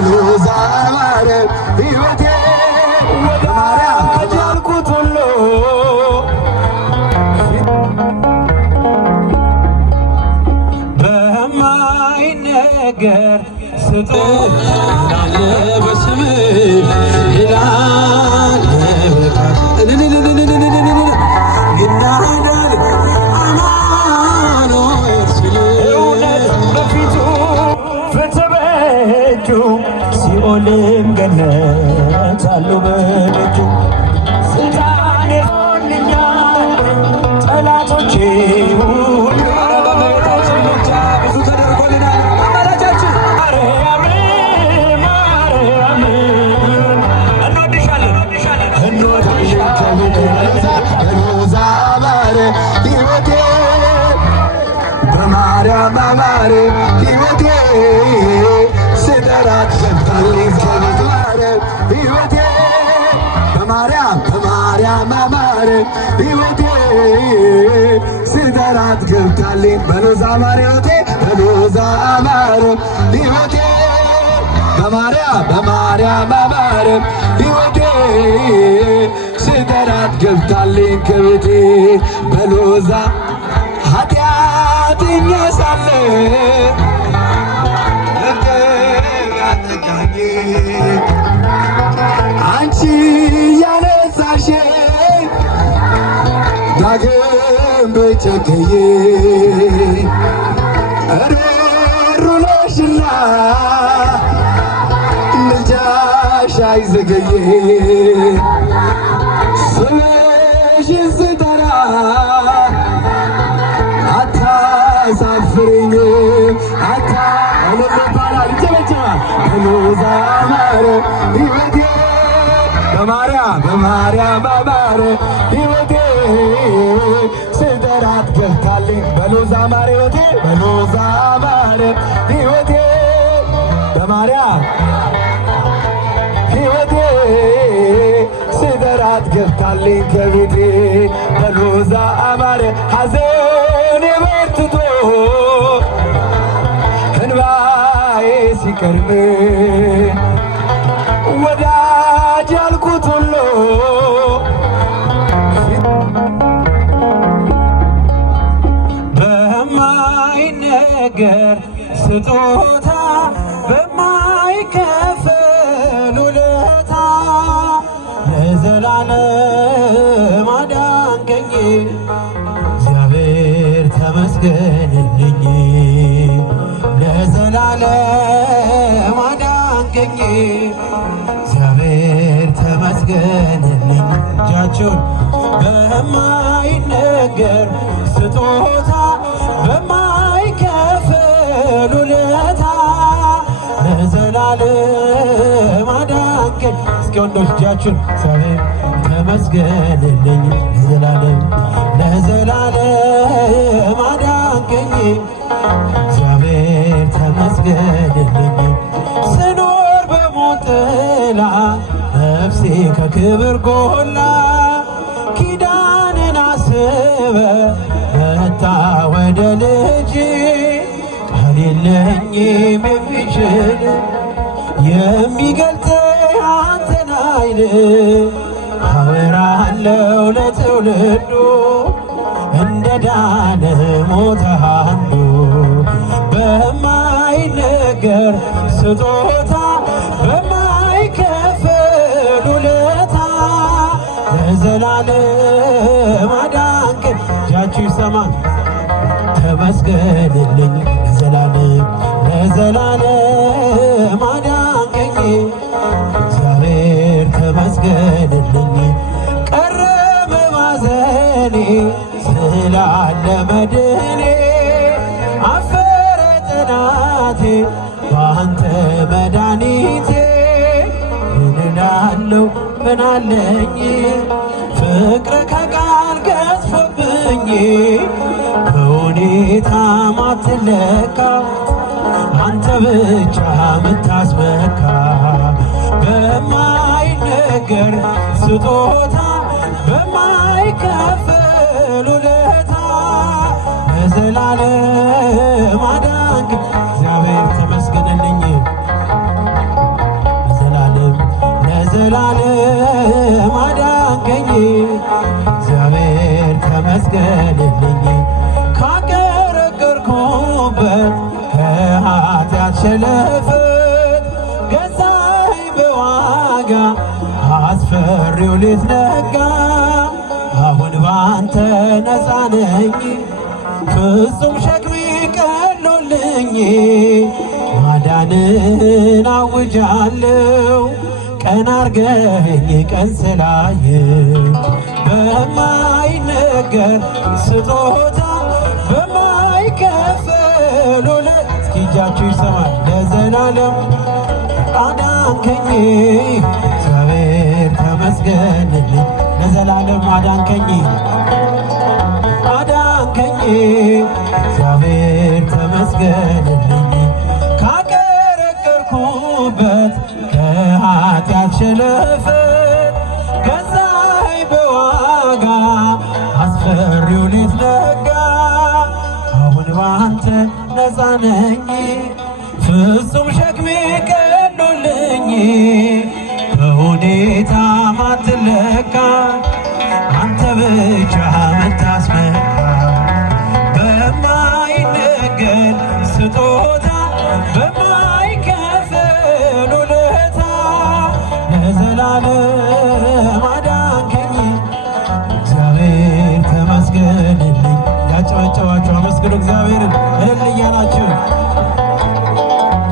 በሎዛ ማርያም ሕይወቴ ወዳጅ ያልኩት ሁሉ በማይነገር ስጦታ ላለ በስምህ ይላል በቃል ይናዳል አማኑኤል ሲል እውነት በፊቱ ፍትህ በእጁ ሲኦልም ገነት አሉ በደጁ ስልጣን ይዞልኛል ጠላቶቼ ሁሉ ብዙ ተደርጎልናል አማላጃችን በማርያም አማረ ሕይወቴ ስጠራት ገብታልኝ ከቤት ማርያም ሕይወቴ በማርያም አማረ ሕይወቴ ስጠራት ገብታልኝ በሎዛ አማረ ሕይወቴ በሎዛ አማረ ሕይወቴ በማርያም አማረ ሕይወቴ ስጠራት ገብታልኝ ከቤቴ በሎዛ ኃጢአተኛ ሳለ ያጠቃኝ አንቺ ያነሳሽኝ ዳግም በጨከዬ ሩሩ ነሽና ምልጃሽ አይዘገዬ ስምሽን ስጠራ አታሳፍሪኝ ይባላል ይጨበጨባል በሎዛ አማረ ሕይወቴ በማርያም አማረ ሕይወቴ ስጠራት ገብታልኝ በሎዛ አማረ ሕይወቴ በሎዛ አማረ ሕይወቴ በማርያም ሕይወቴ ስጠራት ገብታልኝ ከቤቴ በሎዛ አማረ ሐዘኔ በርትቶ እንባዬ ሲቀርብ ወዳጅ ያልኩት ሁሉ በማይነገር ስጦታ በማይከፈል ውለታ ለዘላለም አዳንከኝ እግዚአብሔር ተመስገንልኝ ለዘላለም አዳንከኝ እግዚአብሔር ተመስገንልኝ እጃችሁን በማይነገር ስጦታ በማይከፈል ውለታ ለዘላለም አዳንከኝ እስኪ ወንዶች እጃችሁን እግዚአብሔር ተመስገንልኝ ለዘላለም አዳንከኝ እግዚአብሔር ተመስገንልኝ ስኖር በሞት ጥላ ነፍሴ ከክብር ጎላ ኪዳንን አስበ መጣ ወደ ልጅ ቃል የለኝም የሚችል የሚገልጥ አንተን ኃይል አወራለሁ ለትውልዱ እንደ ዳነ ሞተ አንዱ በማይነገር ስጦታ በማይከፈል ውለታ ለዘላለም አዳንከኝ እጃችሁ ይሰማል ተመስገንልኝ ለዘላለም አዳንከኝ እግዚአብሔር ተመስገንልኝ ቀረበ ማዘኔ ስላለ መድኔ አፈረ ጠላቴ በአንተ መድኃኒቴ ምን እላለሁ ምን አለኝ ፍቅር ከቃል ገዝፎብኝ በሁኔታ ማትለካ አንተ ብቻ ምታስመካ በማይነገር ስጦታ በማይከፈል ውለታ ለዘላለም አዳንከኝ እግዚአብሔር ተመስገንልኝ ሌት ነጋ አሁን ባንተ ነፃ ነኝ ፍጹም ሸክሜ ቀሎልኝ ማዳንን አውጃለሁ ቀን አርገኝ ቀን ስላየ በማይነገር ስጦታ በማይከፈል ውለት እስኪ እጃችሁ ይሰማል ለዘላለም አዳንከኝ እግዚአብሔር ተመስገንልኝ ለዘላለም አዳንከኝ አዳንከኝ እግዚአብሔር ተመስገንልኝ ካቀረቀርኩበት ከኃጢአት ሸለፈት ገዛኸኝ በዋጋ አስፈሪው ሌት ነጋ አሁን ባንተ ነፃ ነኝ ፍጹም ሸክሜ ቀሎልኝ በሁኔታ ማትለካ አንተ ብቻ ምታስመካ በማይነገር ስጦታ በማይከፈል ውለታ ለዘላለም አዳንከኝ እግዚአብሔር ተመስገንልኝ። ያጨበጨባችሁ አመስግኑ እግዚአብሔርን እልል እያላችሁ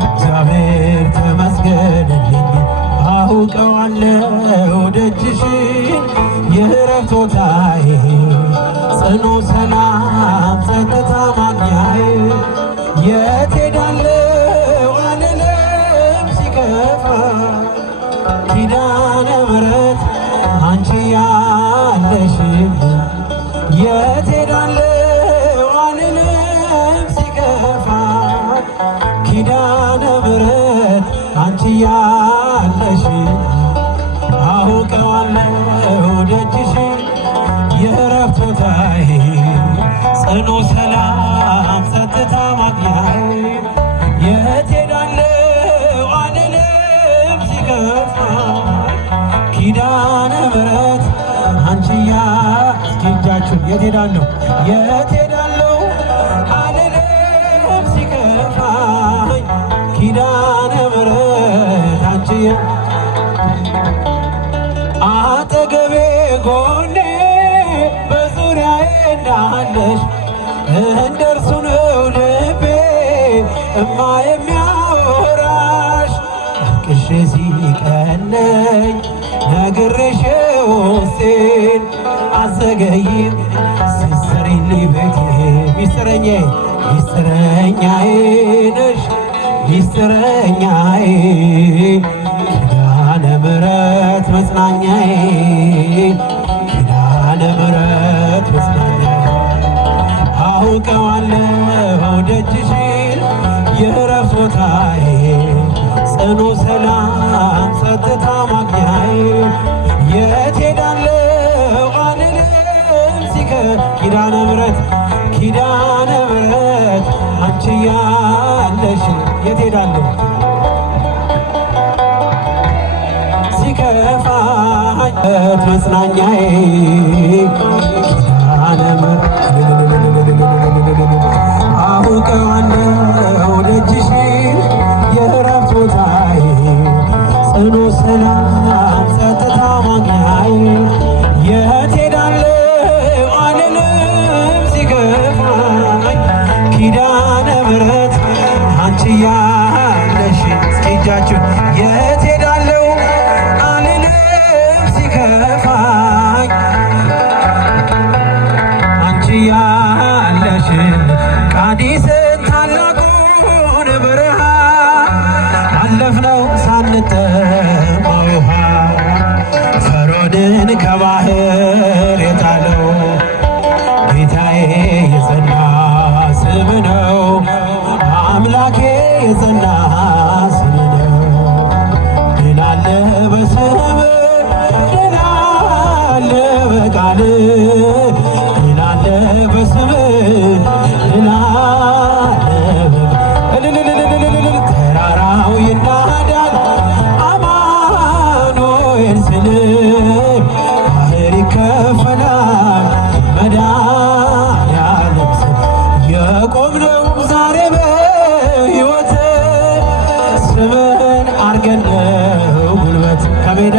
እግዚአብሔር ተመስገንልኝ አውቀዋለሁ ደጅሽን የዕረፍት ቦታዬ ጽኑ ሰላም ጸጥታ ማግኛዬ የት ሄዳለሁ አልልም ሲከፋ ኪዳነ ምሕረት አንቺ ያለሽልኝ የት ሄዳለሁ አልልም ሲከፋ ኪዳነ ምሕረት አንቺ ያለሽልኝ አውቀዋለሁ ደጅሽን የዕረፍት ቦታዬ ጽኑ ሰላም ጸጥታ ማግኛዬ የት ሄዳለሁ አልልም ሲከፋ ኪዳነ ምሕረት አንቺያ እስኪ እጃችሁን የት ሄዳለሁ የት ሄዳለሁ አልልም ሲከፋኝ ኪዳነ ምሕረት አንቺያ አጠገቤ ጎኔ በዙሪያዬ እንዳለሽ እንደርሱ ነው ልቤ እማ የሚያወራሽ አልቅሼ ሲቀለኝ ነግሬሽ ውስጤን አዘገይም ስትሰሪልኝ ቤቴ ሚስጥረኛዬ ሚስጥረኛዬ ነሽ ሚስጥረኛዬ ኪዳነ ምሕረት መጽናኛዬ ኪዳነ ምሕረት መጽናኛዬ አውቀዋለሁ ደጅሽን የዕረፍት ቦታዬ ጽኑ ሰላም ጸጥታ ማግኛዬ የት ሄዳለሁ አልልም ሲከፋ ኪዳነ ምሕረት ኪዳነ ምሕረት አንቺ ያለሽ የት ሄዳለሁ ሲከፋኝ መጽናኛዬ ኪዳነ አውቀዋለሁ ደጅሽን የዕረፍት ቦታዬ ጽኑ ሰላም ጸጥታ ማግኛዬ የት ሄዳለሁ አልልም ሲከፋኝ ኪዳነ ምሕረት አንቺ ያለሽ እስኪ እጃችሁ የት ሄዳለሁ አልልም ሲከፋኝ አንቺ ያለሽን ቃዲስን ታላቁን በረሃ አለፍነው ሳንጠማ ውሃ ፈርዖንን ከባህር የጣለው ጌታዬ የጸና ስም ነው አምላኬ የጸና ስም ነው ድል አለ በስም ድል አለ በቃል ድል አለ በስም ድል አለ ተራራው ይናዳል አማኑኤል ስል ባህር ይከፈላል መድኃኒዓለም ስል የቆምነው ዛሬ በሕይወት ስምን አርገን ነው ጉልበት ከሜዳ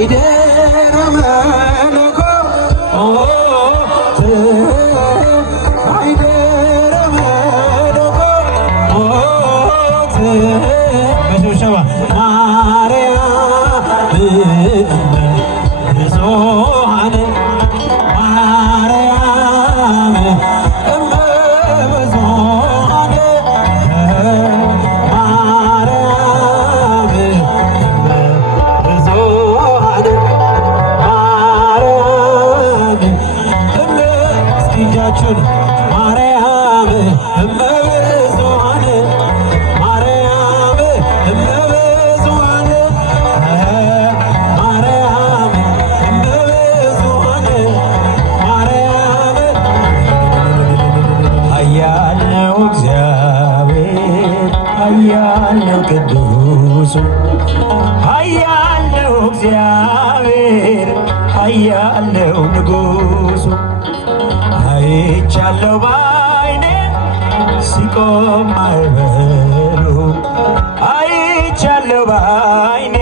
ማይደረ መለኮት ማይደረ መለኮት በሽብሸባ ማርያም ብዙኃን ማርያም ብዙኃን ማርያም ብዙኃን ማርያም እስኪ እጃችሁን ማርያም ብዙኃን ማርያም ብዙኃን ማርያም ብዙኃን ማርያም ኃያል ነው እግዚአብሔር ኃያል ነው ቅዱሱ ኃያል ነው እግዚአብሔር ኃያል ነው ንጉሡ አይቻለው ባይኔ ሲቆም ማዕበሉ አይቻለው ባይኔ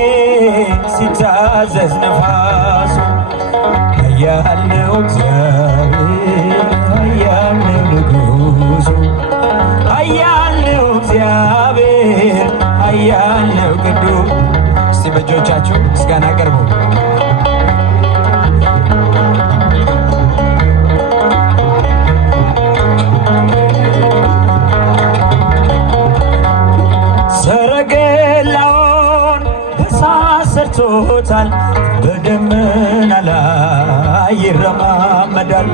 ሲታዘዝ ነፋሱ ኃያል ነው እግዚአብሔር ኃያል ነው ንጉሡ ኃያል ነው እግዚአብሔር ኃያል ነው ቅዱስ። እስቲ በእጆቻችሁ ምስጋና ቀርቡ። ሰረገላውን በእሳት ሰርቶታል፣ በደመና ላይ ይረማመዳል።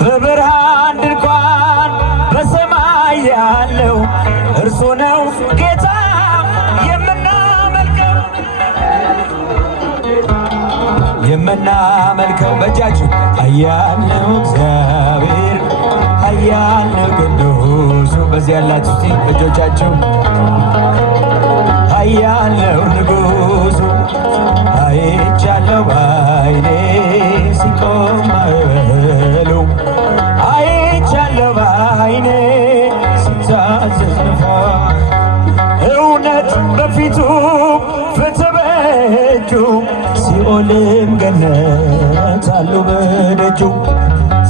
በብርሃን ድንኳን በሰማይ ያለው እርሱ ነው ጌታ የምናመልከው። በእጃችሁ ኃያል ነው እግዚአብሔር ኃያል ነው ቅዱሱ። በዚህ ያላችሁ እስቲ እጆቻችሁ ኃያል ነው ንጉሡ አይቻለው ባይኔ ሲቆም ማዕበሉ አይቻለው ባይኔ ሲታዘዝ ነፋስ እውነት በፊቱ ፍትሕ በእጁ ሲኦልም ገነት አሉ በደጁ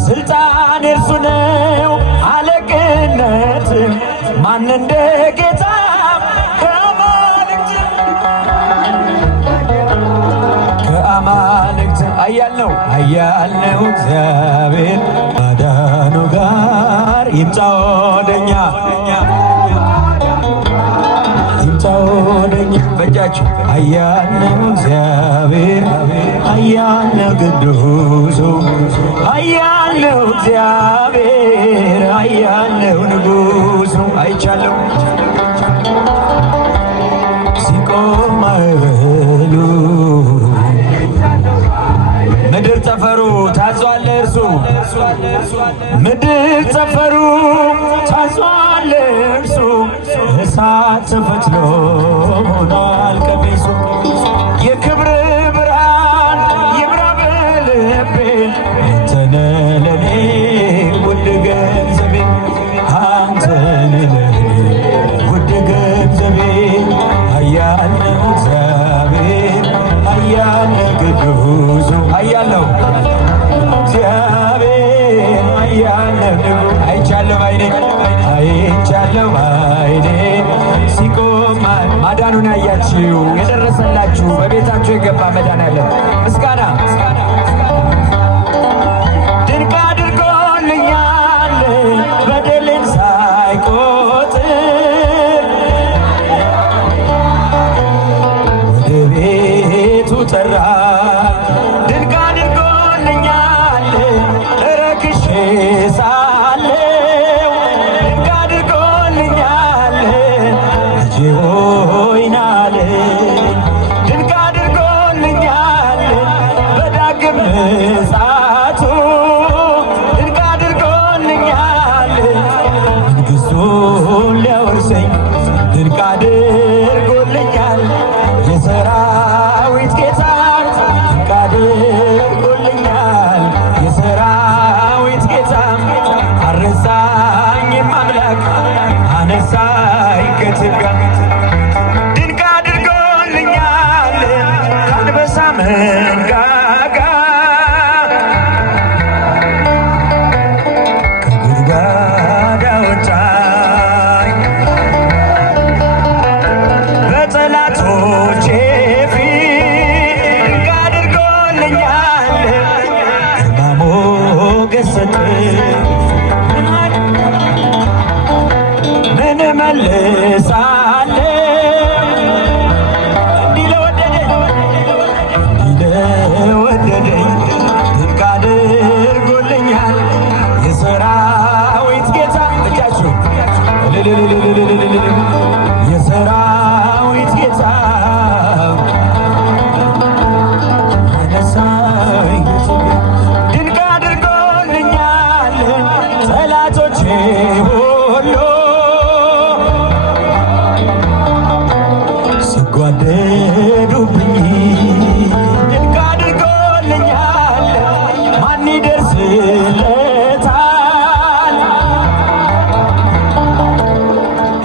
ስልጣን የእርሱ ነው አለቅነት ማን እንደ ጌታ ከአማልክት ኃያል ነው እግዚአብሔር ማዳኑ ጋር ይምጣ ወደኛ ወደኛ። በእጃችሁ ኃያል ነው እግዚአብሔር ኃያል ነው ቅዱሱ ኃያል ነው እግዚአብሔር ኃያል ነው ንጉሡ አይቻለው ሲቆም ማዕበሉ ምድር ጠፈሩ ታዟል እርሱ ምድር ጠፈሩ ታዟል እርሱ እሳት ተፈትሎ ሆኗል ቀሚሱ የክብር ብርሃን ይብራ በልቤ አንተነ ለኔ ውድ ገንዘቤ አንተነ ለኔ ውድ ገንዘቤ ኃያል ነው እግዚአብሔር ኃያል ነው ቅዱሱ ኃያል ነው እግዚአብሔር ኃያል ነው አይቻለው ባይኔ አይቻለው ባይኔ ሲቆም ማዳኑን ያያችሁ የደረሰላችሁ በቤታችሁ የገባ መዳን አለ። ምስጋና ድንቅ አድርጎልኛል በደሌን ሳይቆጥር ወደ ቤቱ ጠራ ድንቅ አድርጎልኛል ረክሼ ሳለው ድንቅ አድርጎልኛል ልጄ ሆይ ናለኝ ድንቅ አድርጎልኛል በዳግም ምጽአቱ ድንቅ አድርጎልኛል መንግሥቱን ሊያወርሰኝ ድንቅ አድርጎልኛል የሰራዊት ጌታ ድንቅ መንጋጋ ከጉድጓድ አወጣኝ በጠላቶቼ ፊት ድንቅ አድርጎልኛል ግርማ ሞገስ ሰጠኝ ምን እመልሳለሁ ወደደኝ ድንቅ አድርጎልኛል የሰራዊት ጌታ እጃችሁ የሰራዊት ጌታ አነሳኝ ድንቅ አድርጎልኛል ጠላቶቼ ሁሉ ሲጓደዱብኝ ይደርስለታል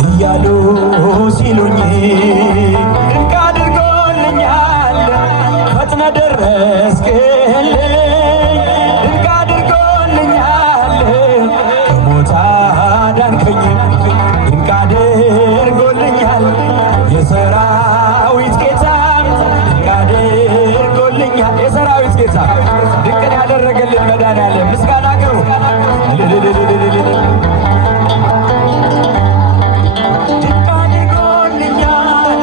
እያሉ ሲሉኝ ድንቅ አድርጎልኛል ፈጥነ ደረስክልኝ ድንቅ አድርጎልኛል ከሞት አዳንከኝ ድንቅ አድርጎልኛል የሰራዊት ጌታ ድንቅ አድርጎልኛል የሰራዊት ጌታ ድንቅን ያደረገልን መድኃኒዓለም ምስጋና ቅሩ ድንቅ አድርጎልኛል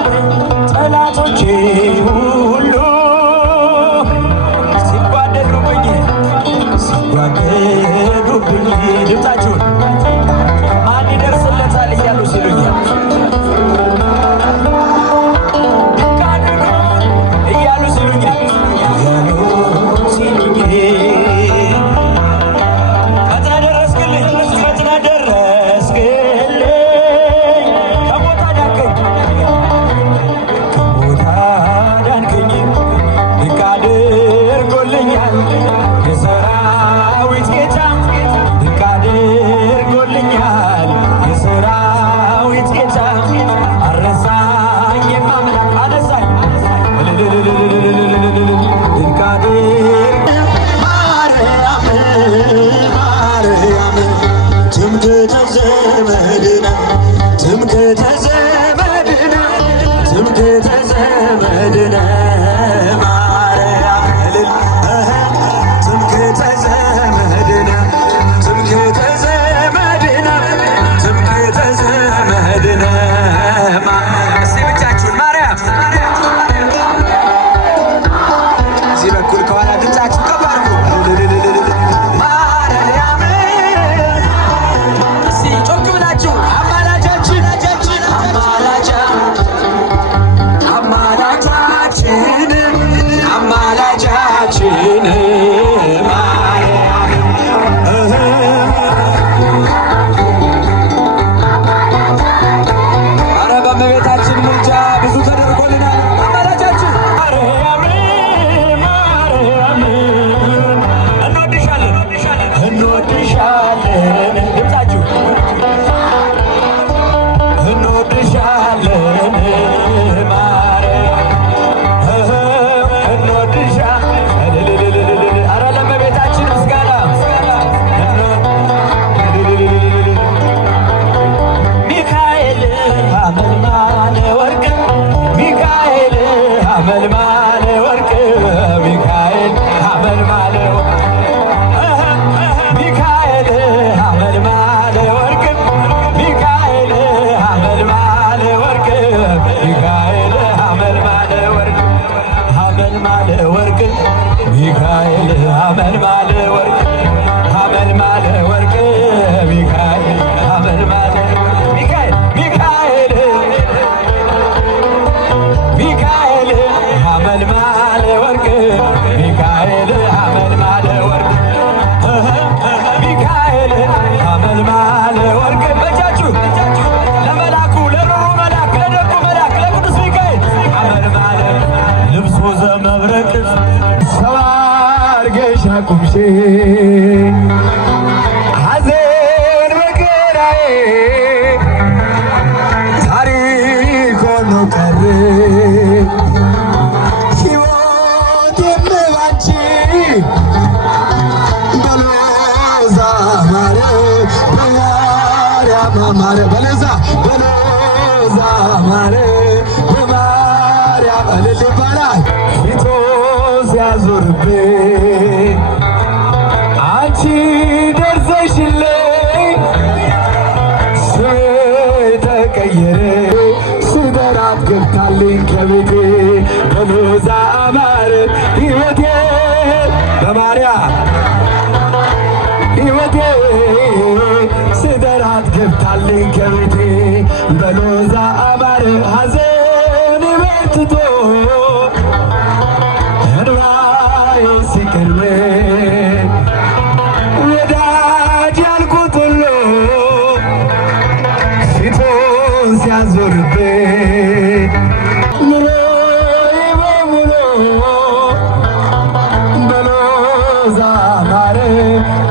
ጠላቶቼ ሁሉ ሲጓደዱብኝ ድምፃችሁን ማን ይደርስለታል እያሉ ሲሉኝ ድንቅ አድርጎ እያሉ ሲሉኝ ፈጥነ ደረስክልኝ ከሞት አዳንከኝ ድንቅ አድርጎልኛል የሰራዊት ጌታ ድንቅ አድርጎልኛል የሰራዊት ጌታ አረሳኝም አምላክ አነሳኝ ድንቅ ትምክህተ ዘመድና ትምክህተ ዘመድና ትምክህተ ዘመድና ማርያም እልል ትምክህተ ዘመድና ትምክህተ ዘመድና ትምክህተ ዘመድና እስቲ ብቻችሁን ማርያም እዚህ በኩል ከኋላ ድምፃችሁ ከፍ አድርጉ ጮክ ብላችሁ አማላጃችን አማላጃችን ኧረ በእመቤታችን ምልጃ ብዙ ተደርጎልናል። አማላጃችን እንወድሻለን ድምፃችሁ እንወድሻለን ኧረ ለእመቤታችን ምስጋና ሚካኤል ሐመልማለ ወርቅ ሚካኤል ሐመልማለ ወርቅ ሚካኤል ሐመልማለ ሚካኤል ሐመልማለ ወርቅ ሚካኤል ሐመልማለ ወርቅ ሚካኤል ሐመልማለ ወርቅ ሐመልማለ ወርቅ ሚካኤል ሐመልማለ ወርቅ ሐመልማለ ወርቅ ሚካኤል ሐመልማለ ሚካኤል ሚካኤል ሐመልማለ ወርቅ ሚካኤል ሐመልማለ ወርቅ ሚካኤል ሐመልማለ ወርቅ በእጃችሁ ለመላኩ ለሩሩ መልአክ ለደጉ መልአክ ለቅዱስ ሚካኤል ሐመልማለ ልብሶ ዘመብረቅ ሰባ አድርገሽ አቁምሽ ሐዘን መከራዬ ታሪክ ሆኖ ቀረ ሕይወት በሎዛ አማረ በማርያም አማረ በሎዛ አማረ በማርያም እልል ይባላል። ፊቱ ሲያዞርብኝ አንቺ ደርሰሽልኝ ስሜ ተቀየረ ስደራት ገብታልኝ ከቤቴ በሎዛ አማረ ሕይወቴ በማርያም ሕይወቴ ስደራት ገብታልኝ ከቤቴ በሎዛ አማረ ሐዘን በርትቶ እንባዬ ሲቀርበኝ ወዳጅ ያልኩት ሁሉ ፊቱን ሲያዞርብኝ ኑሮዬ በሙሉ በሎዛ አማረ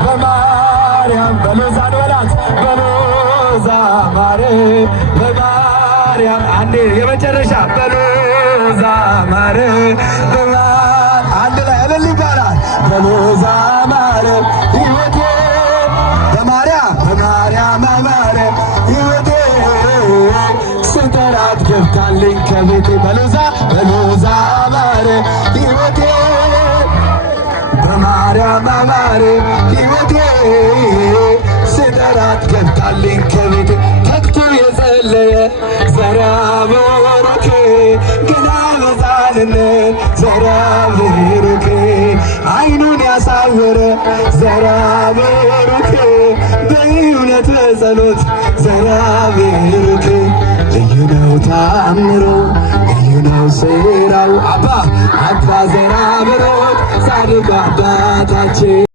በማርያም በሎዛን በላት በሎዛ አማረ በማርያም አንዴ የመጨረሻ በሎዛ አማረ አንድ ላይ እልል ይባላል። በሎዛ አማረ ሕይወቴ በማርያም አማረ ሕይወቴ ስጠራት ገብታልኝ ከቤቴ በሎዛ አማረ ሕይወቴ በማርያም አማረ ሕይወቴ ስጠራት ገብታልኝ ከቤቴ ተግቶ የጸለየ ዘራ በወሩኬ ገና በሕፃንነት ዘራ ብሩኬ አይኑን ያሳወረ ዘራ ብሩኬ በእውነት በጸሎት ዘራ ብሩኬ ልዩ ነው ታምሮ ልዩ ነው ስራው አባ ዘራ ብሩክ ጻድቅ አባታችን